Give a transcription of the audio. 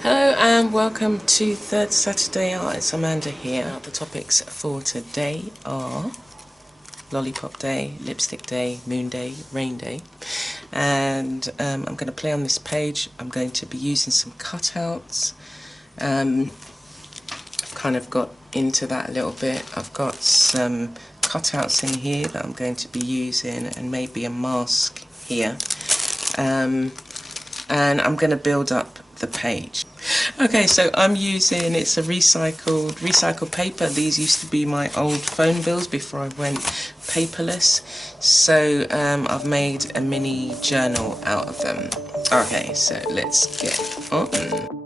Hello and welcome to Third Saturday Art. It's Amanda here. The topics for today are Lollipop Day, Lipstick Day, Moon Day, Rain Day, and I'm going to play on this page. I'm going to be using some cutouts. I've kind of got into that a little bit. I've got some cutouts in here that I'm going to be using, and maybe a mask here, and I'm going to build up the page. Okay, so I'm using, it's a recycled paper. These used to be my old phone bills before I went paperless. So I've made a mini journal out of them. Okay, so let's get on.